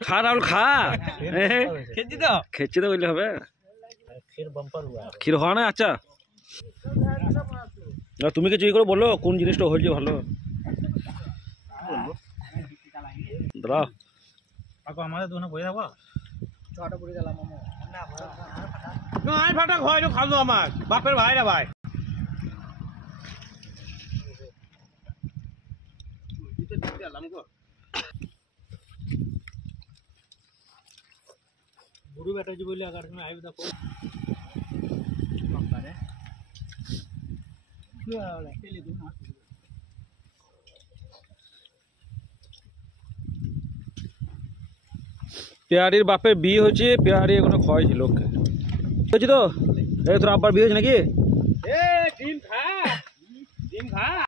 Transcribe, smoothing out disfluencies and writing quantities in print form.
खा राहुल खा खेची तो बोले হবে ক্ষীর হয় না আচ্ছা তুমি কিছু করে বলো কোন জিনিসটা হয়েছে ভালো দাঁড়াও আমাদের দোকানে বসে থাকবো ছটা পড়ে গেলাম না ফাটা হয় খালো আমার বাপের ভাইরা ভাই गुरु बेटा जी बोले अगर में आई बता को रे प्यारीर बापे বিয়ে হয়েছে প্যারি এখনো খাওয়াইছে লোককে হয়েছে তো এই তোর আব্বার বিয়ে হয়েছে নাকি এ ডিম খা